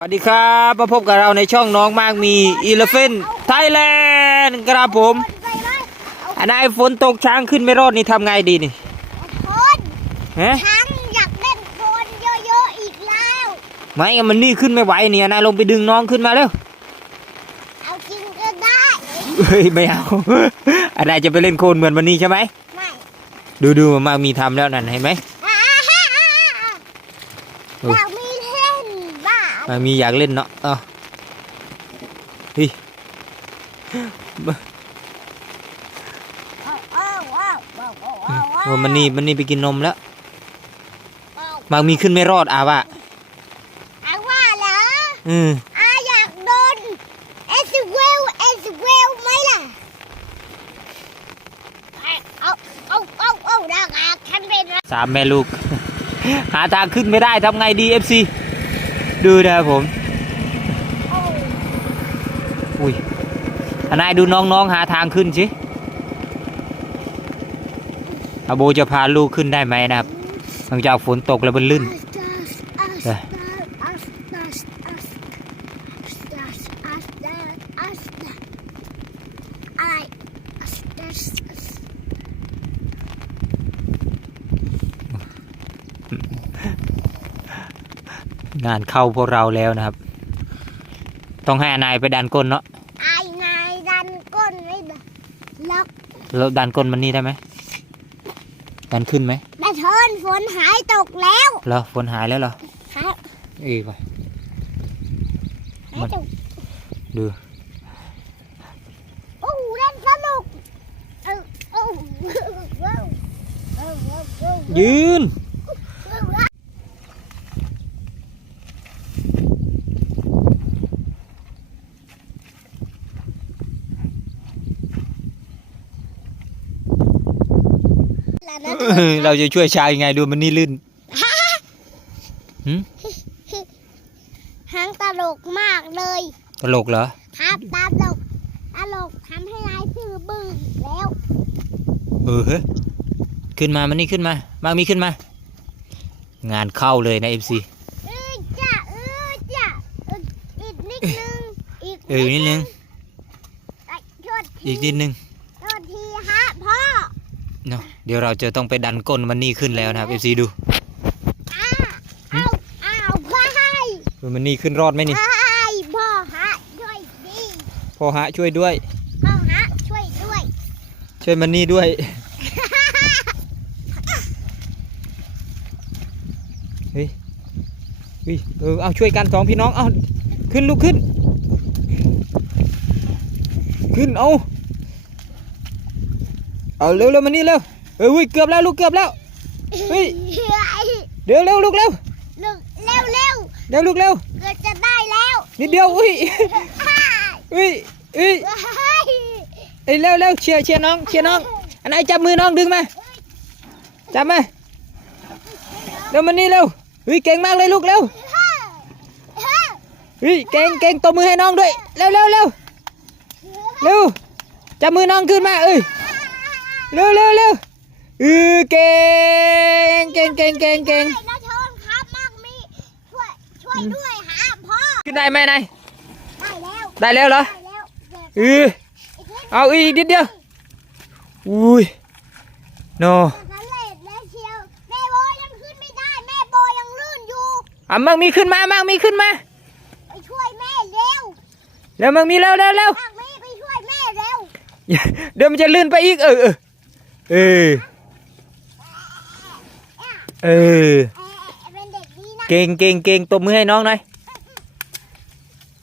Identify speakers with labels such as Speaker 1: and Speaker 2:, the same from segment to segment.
Speaker 1: สวัสดีครับมาพบกับเราในช่องน้องมากมีอีเลฟเฟนไทยแลนด์ครับผม
Speaker 2: ไปเลย
Speaker 1: อันนั้นไอ้ฝนตกช้างขึ้นไม่รอดนี่ทำไงดีนี่
Speaker 2: คน
Speaker 1: ฮะ
Speaker 2: ช้างอยากเล่นโคลนเยอะๆอีกแล้ว
Speaker 1: ไม่งั้นมันนี่ขึ้นไม่ไหวเนี่ยนายลงไปดึงน้องขึ้นมาเร็ว
Speaker 2: เอาจริงก็ได้
Speaker 1: เฮ้ยไม่เอาอันนายจะไปเล่นโคลนเหมือนวันนี้ใช่ไหม
Speaker 2: ไม่
Speaker 1: ดูดูมามีทำแล้วนั่นเห็นไหม
Speaker 2: อ่าฮะอ่าฮะ
Speaker 1: เออ
Speaker 2: อยากมีเล่นบ้า
Speaker 1: มามีอยากเล่นเนาะเอ้าเฮ้ย
Speaker 2: ว้าวว้าวว้าวว้าวว้าวว้าว
Speaker 1: โอ้มันนี่มันนี่ไปกินนมแล้ว
Speaker 2: ว้าว
Speaker 1: มามีขึ้นไม่รอดอาว่า
Speaker 2: อาว่าเหรอ
Speaker 1: อืม
Speaker 2: อาอยากโดนเอสเวลเอสเวลไหมล่ะเอาเอาเอาเอาดักอาฉันเป็น
Speaker 1: สามแม่ลูก หาทางขึ้นไม่ได้ทำไงดีเอฟซี ดูนะครับผม
Speaker 2: อุ้
Speaker 1: ยอันนายดูน้องๆหาทางขึ้นสิอาโบจะพาลูกขึ้นได้ไหมนะครับหลังจากฝนตกแล้วมันลื่น เออ งานเข้าพวกเราแล้วนะครับ ต้องให้อนายไปดันก้นเนาะ
Speaker 2: ไอ้นายดันก้นไว้แบบล็อก
Speaker 1: แล้วดันก้นมันนี่ได้ไหมดันขึ้นไหม
Speaker 2: แม่เทินฝนหายตกแล้ว
Speaker 1: เหรอฝนหายแล้วเหรอ
Speaker 2: ครับ
Speaker 1: เอ้ยไป
Speaker 2: หายตก
Speaker 1: ดู
Speaker 2: โอ้เล่นสนุกเออโอ้ว้าวว้าวว้าวว้าว
Speaker 1: ยืน
Speaker 2: ว้าว
Speaker 1: เราจะช่วยชายยังไงดูมันนี่ลื่นหืม
Speaker 2: หางตลกมากเลย
Speaker 1: ตลกเหรอ
Speaker 2: ครับตลกตลกทำให้นายซื่อบื้อแล้ว
Speaker 1: เออเฮ้ยขึ้นมามันนี่ขึ้นมา มางมีขึ้นมา งานเข้าเลยนะเอฟซี
Speaker 2: เออจ้ะเออจ้ะเอออีกนิดนึง อีก
Speaker 1: เออนิดนึง
Speaker 2: ไอ้โทษที
Speaker 1: อีกนิดนึง
Speaker 2: โทษทีฮะพ่อ
Speaker 1: เนาะเดี๋ยวเราจะต้องไปดันก้นมันนี่ขึ้นแล้วนะครับเอฟซีดู
Speaker 2: อ้าเอาเอาพ่าย
Speaker 1: ดูมันนี่ขึ้นรอดไหมนี่
Speaker 2: พ่ายพ่อฮะช่วยดี
Speaker 1: พ่อฮะช่วยด้วย
Speaker 2: พ่อฮะช่วยด้วย
Speaker 1: ช่วยมันนี่ด้วย เฮ้ยเฮ้ยเออเอาช่วยกันสองพี่น้องเอาขึ้นลุกขึ้น ขึ้นเอาเอาเร็วเร็วมานี่เร็ว เออเฮ้ยเกือบแล้วลูกเกือบแล้วเฮ้ยเร็วเร็วลูกเร็ว
Speaker 2: เร็วเร็วเร็ว
Speaker 1: เร็วลูกเร็ว
Speaker 2: เกิดจะได้แล้ว
Speaker 1: นิดเดียวอุ้ย
Speaker 2: ฮ่า
Speaker 1: อุ้ยอุ้ย
Speaker 2: เฮ้ย
Speaker 1: เอ้ยเร็วเร็วเชียร์เชียร์น้องเชียร์น้องอันไหนจับมือน้องดึงมาจับมาเร็วมานี่เร็วเฮ้ยเก่งมากเลยลูกเร็ว
Speaker 2: ฮ่าฮ่า
Speaker 1: เฮ้ยเก่งเก่งตบมือให้น้องด้วยเร็วเร็วเร็วเร็วจับมือน้องขึ้นมาเอ้ยเร็วเร็วเร็วเออเก่งเก่งเก่งเก่งเก่ง
Speaker 2: ได้นะเชิญครับมากมีช่วยช่วยด้วยหาพ่อ
Speaker 1: ขึ้นได้ไหมนาย
Speaker 2: ได้แล้ว
Speaker 1: ได้แล้วเหรอ
Speaker 2: ได้แล้ว
Speaker 1: เออ
Speaker 2: อีกนิด
Speaker 1: เอาอีกนิดเดียวอุ้ยโน
Speaker 2: สำเร็จแล้วเชียวแม่โบยังขึ้นไม่ได้แม่โบยังลื่นอยู่
Speaker 1: อะมังมีขึ้นมามังมีขึ้นมา
Speaker 2: ไปช่วยแม่เร็ว
Speaker 1: เร็วมังมีเร็วเร็วเร็ว
Speaker 2: มากมีไปช่วยแม่เร็ว
Speaker 1: เดี๋ยวมันจะลื่นไปอีกเออเออเออ เออ
Speaker 2: เอ๊ะเป็นเด็กดีนะ
Speaker 1: เก่งเก่งเก่งตบมือให้น้องหน่อย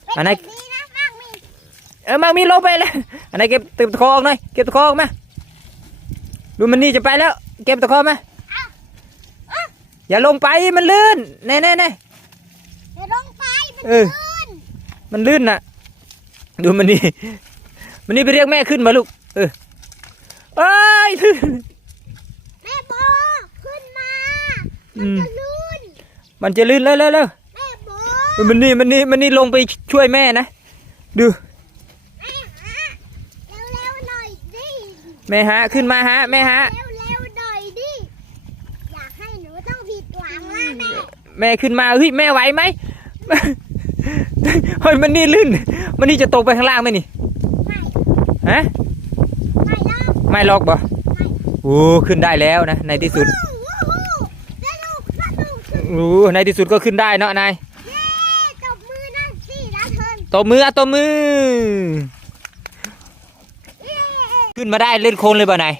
Speaker 2: เป็น
Speaker 1: อันไหน
Speaker 2: เด็กดีนะมากมี
Speaker 1: เออมังมีลงไปเลยอันไหนเก็บเก็บตะคอออกหน่อยเก็บตะคอออกมาดูมันนี่จะไปแล้ว เก็บตะคอมาอย่าลงไปมันลื่นแน่แน่แน่
Speaker 2: เดี๋ยวลงไปเป็น
Speaker 1: เออ
Speaker 2: ลื่น
Speaker 1: มันลื่นน่ะ ดูมันนี่ มันนี่ไปเรียกแม่ขึ้นมาลูก เออเอ้ยลื่น
Speaker 2: แม่โบขึ้นมา
Speaker 1: อื
Speaker 2: มัน
Speaker 1: ม
Speaker 2: จะลื่น
Speaker 1: มันจะลื่นแล้วแล้วแล้ว
Speaker 2: แม่โบ
Speaker 1: เออมันนี่มันนี่มันนี่ลงไปช่วยแม่นะดู
Speaker 2: แม่ฮะเร็วๆหน่อยดิ
Speaker 1: แม่ฮะขึ้นมาฮะแม่ฮะ
Speaker 2: เร็วๆหน่อยดิอยากให้หนูต้องผิดหวังล่ะแม่
Speaker 1: แม่ขึ้นมาเฮ้ยแม่ไหวไหมเฮ้ยมันนี่ลื่น มันนี่จะตกไปข้างล่างไหมนี่
Speaker 2: ไม่
Speaker 1: ฮะ
Speaker 2: ไม่ลอง
Speaker 1: ไม่ล็อกบ่โอ้ขึ้นได้แล้วนะในที่สุด
Speaker 2: วู้วู้สนุกส นุก
Speaker 1: โอ้ในที่สุดก็ขึ้นได้เนาะนาย
Speaker 2: เย้ตบมือนั่นสิลาเทิร์น
Speaker 1: ตบมืออะตบมือ
Speaker 2: เย้
Speaker 1: ขึ้นมาได้เล่นโคลนเลยบ่นาย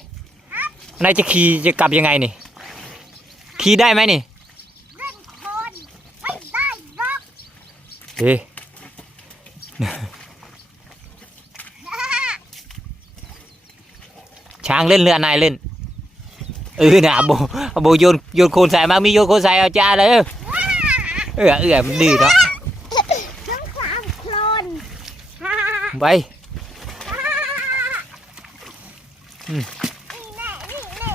Speaker 1: นายจะขี่จะกลับยังไงนี่ ขี่ได้ไหมนี่
Speaker 2: เล่นโคนไม่ได้หรอก
Speaker 1: เอ๊ะช้างเล่นเรือนายเล่น เออน่ะโบโบโยนโยนโคลนใส่มามีโยนโคลนใส่เอาจ้าเลยเออเออเออมันดื้อเนาะ
Speaker 2: เครื่องความโคลนฮ่า
Speaker 1: ไป
Speaker 2: ฮ่า
Speaker 1: อืม
Speaker 2: นี่แน่นี่แน่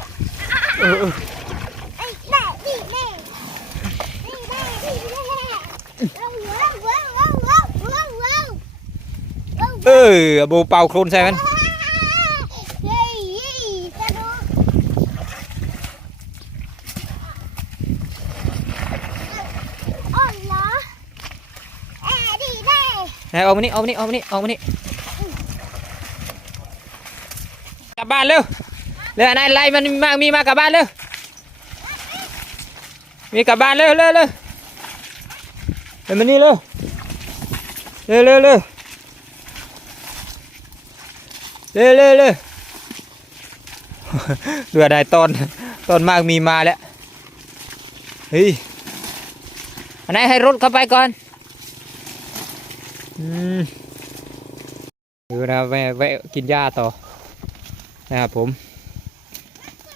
Speaker 1: เออเออ
Speaker 2: ไอ้แน่นี่แน่นี่แน่นี่แน่ว้าวว้าวว้าวว้าวว้าวว้าวว้าว
Speaker 1: เออโบเป่าโคลนใส่มัน
Speaker 2: เย้สนุกอ๋อเหรอแอะดีแน่
Speaker 1: นาย เอามานี่เอามานี่เอามานี่เอามานี่กลับบ้านเร็วเร็วนายไล่มันมามีมากลับบ้านเร็วมีกลับบ้านเร็วเร็วเร็วเร็วมานี่เร็วเร็วเร็วเร็วเร็วเร็วเร็วเรือได้ตอนตอนมากมีมาแล้วเฮ้ยอันไหนให้รถเข้าไปก่อน ดูนะครับแวะแวะกินหญ้าต่อ นะครับผม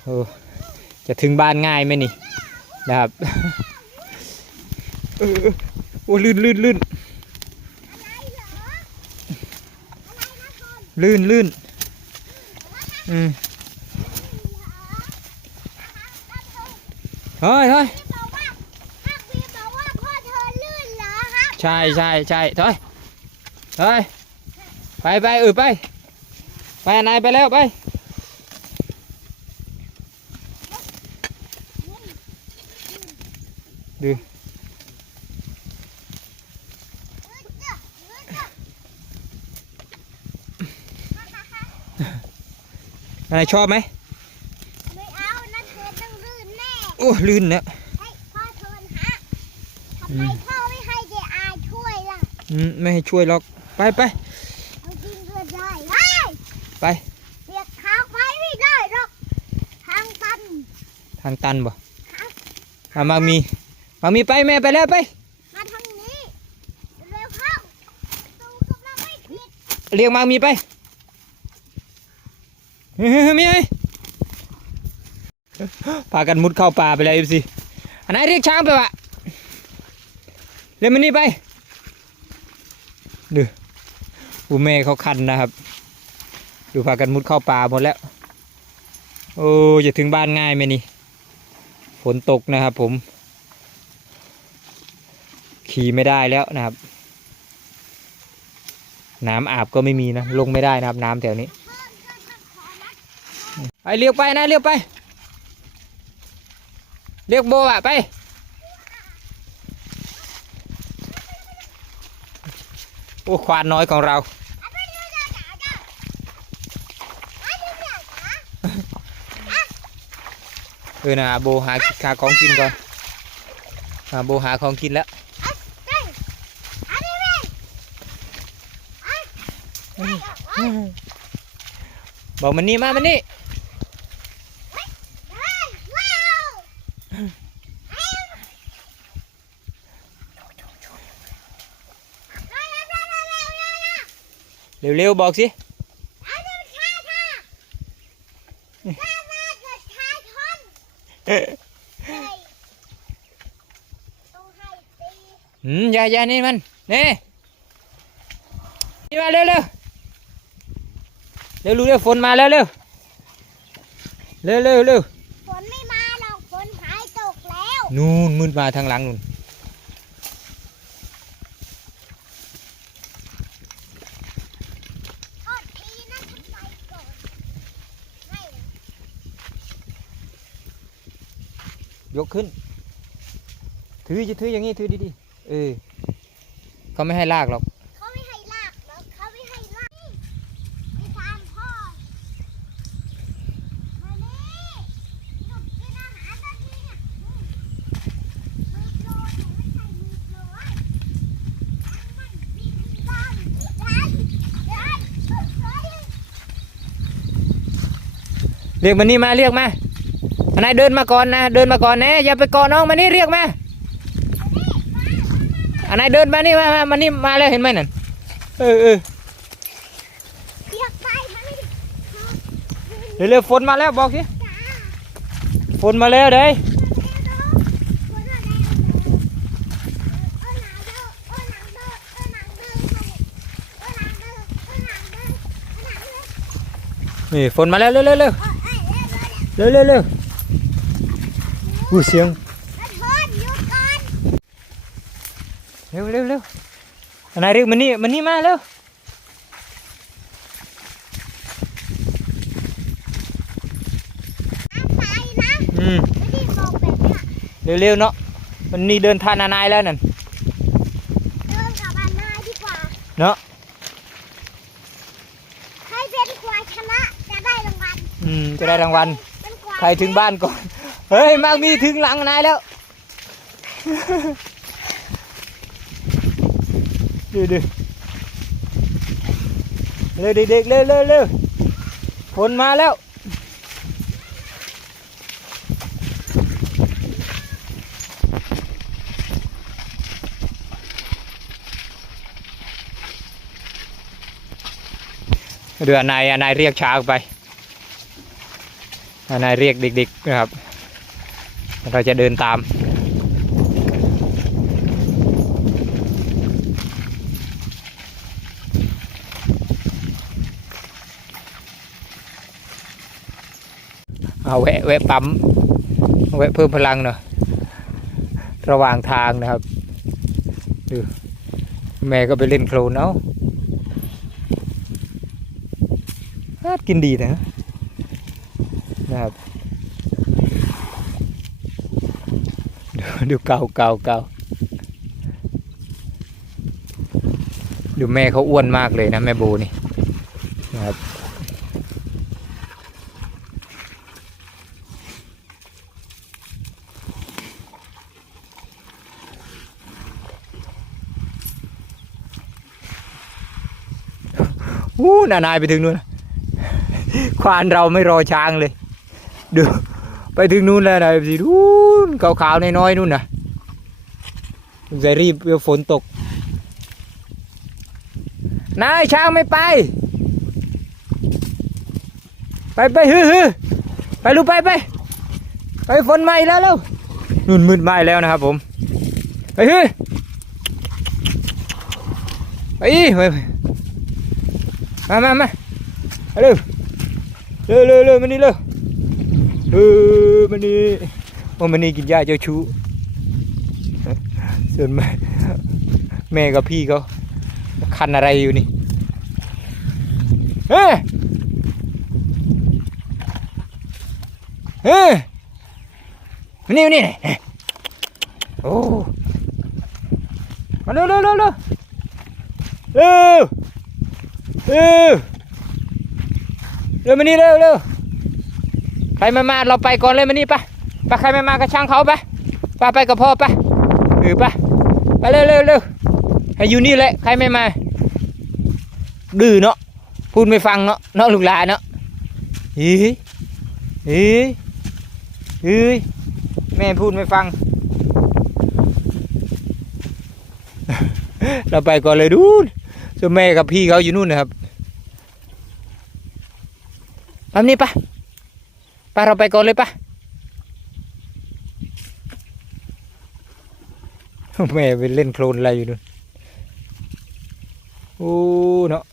Speaker 1: โอ้จะถึงบ้านง่ายไหมนี่ นะครับเออโอ้ลื่นลื่นลื่นลื่นลื่นอืมเฮ้ยเฮ้ย
Speaker 2: พี่บอกว่าฮักพี่บอกว่าพ่อเธอลื่นเหรอครับ
Speaker 1: ใช่ใช่ใช่เฮ้ย เฮ้ยไปไปเออไป ไปนายไปแล้วไปดูนายชอบไหม
Speaker 2: ไม่เอานะเธอต้องลื่นแน่
Speaker 1: โอ้ลื่นเนี่ย
Speaker 2: ให้พ่อเธอฮะทำไมพ่อไม่ให้เจอาช่วยล่ะ
Speaker 1: อืม ไม่ให้ช่วยหรอก ไปไป
Speaker 2: เอาจริงก็ได้เฮ้ย
Speaker 1: ไป
Speaker 2: เรียกทางไปไม่ได้หรอกทางตัน
Speaker 1: ทางตันบ่
Speaker 2: ครับ
Speaker 1: มามามีมามีไปแม่ไปแล้วไป
Speaker 2: มาทางนี้เร็วเข้าตูกำลังไม่ผิด
Speaker 1: เรียกมามีไปเฮ้ยเฮ้ยเฮ้ยมีไงพากันมุดเข้าป่าไปแล้วเอฟซีอันไหนเรียกช้างไปวะเรียกมันนี่ไปดูอู แม่เขาคันนะครับ ดูพากันมุดเข้าป่าหมดแล้ว โอ้จะถึงบ้านง่ายไหมนี่ ฝนตกนะครับผม ขี่ไม่ได้แล้วนะครับ น้ำอาบก็ไม่มีนะ ลงไม่ได้นะครับ น้ำแถวนี้ ไปเรียกไปนะเรียกไป เรียกโบอะไป โอ้ควานน้อยของเรา เออนะโบหาหาของกินก่อนอาโบหาของกินแล้วบอกมันนี่มา มันนี่ เร็วๆบอกสิอืมอย่าอย่านี่มัน นี่ นี่มาเร็วเร็วเร็วรู้เร็วฝนมาแล้วเร็วเร็วเร็วเร็ว
Speaker 2: ฝนไม่มาหรอกฝนหายตกแล้ว
Speaker 1: นู่นมืดมาทางหลังนู่น
Speaker 2: ทอดทีนะฉันไปก่อนไม่เหรอ ย
Speaker 1: กขึ้น ถือจะถืออย่างงี้ถือดีๆเออเขาไม่ให้ลากหรอก
Speaker 2: เขาไม่ให้ลากแล้วเขาไม่ให้ลากนี่ไปตามพ่อมานี่หนูกินอาหารตอนนี้เนี่ยอืมมือโปรหนูไม่ใส่มือโปรไว้มันบินบ้านได้ได้เฮ้ย
Speaker 1: เรียกมันนี่มาเรียกมาอั นไหนายเดินมาก่อนนะ เดินมาก่อนนะอย่าไปก่อนน้องมานี่เรียกมาอันไหนายเดินมานี่มามามานี่มาแล้วเห็นไหมนั่นเออเออ
Speaker 2: เร็
Speaker 1: วๆฝนมาแล้วบอกสิฝนมาแล้วเด้ยนี่ฝนมาแล้วเร็วเร็วเร็วเร็วเร็ว เร็วอู้เสียงเร็วเร็วเร็วอันไหนายเรียกมันนี่มันนี่มาเร็วอืมเร็วเร็วเนาะมันนี่เดินทานานายแล้วนั่นเนาะ
Speaker 2: ใครเป็นควายชนะจะได้รางวัล
Speaker 1: อืมจะได้รางวัล
Speaker 2: เป็นควาย
Speaker 1: ใครถึงบ้านก่อน เฮ้ยมากมีถึงหลังนายแล้ว ดูดูเร็วเด็กๆเร็วเร็วเร็วฝนมาแล้ว เรือนายนายเรียกช้าไปนายเรียกเด็กๆนะครับ เราจะเดินตาม เอาแวะแวะปั๊มแวะเพิ่มพลังหน่อยระหว่างทางนะครับดูแม่ก็ไปเล่นโคลนเอาอากินดีนะนะครับ ดูเกาเกาเกาดูแม่เขาอ้วนมากเลยนะแม่โบนี่นะครับอู้นานายไปถึงนู้นควานเราไม่รอช้างเลยดูไปถึงนู้นแล้วนะสินู้ นขาวๆน้อยๆนู่นนะจะรีบเดี๋ยวฝนตก นายช้างไม่ไป ไปไปฮือฮือไปลูกไปไปไปฝนไหม้แล้วแล้วนู่นมืดไหม้แล้วนะครับผม ไปฮือไปอีไปมามามาเอาเร็วเร็วเร็วเร็วมานี่เร็วเออมานี่ โอ้มานี่กินหญ้าเจ้าชู้ส่วนแม่แม่กับพี่เขาคันอะไรอยู่นี่เฮ้ยเฮ้ยมานี่มานี่โอ้มาเร็วเร็วเร็วเร็วเร็วเร็วเร็วมานี่เร็วเร็วใครมามาเราไปก่อนเลยมานี่ปะ ไปใครไม่มาก็ช่างเขาไปไปไปกับพ่อไปเออไปไปเร็วเร็วเร็วให้อยู่นี่แหละใครไม่มา ดื้อเนาะพูดไม่ฟังเนาะเนาะลูกหลานเนาะเฮ้ยเฮ้ยเฮ้ยแม่พูดไม่ฟัง เราไปก่อนเลยดูส่วนแม่กับพี่เขาอยู่นู่นนะครับแป๊บนี้ปะปะเราไปก่อนเลยปะ แม่ไปเล่นโคลนอะไรอยู่นู่นโอ้เนาะ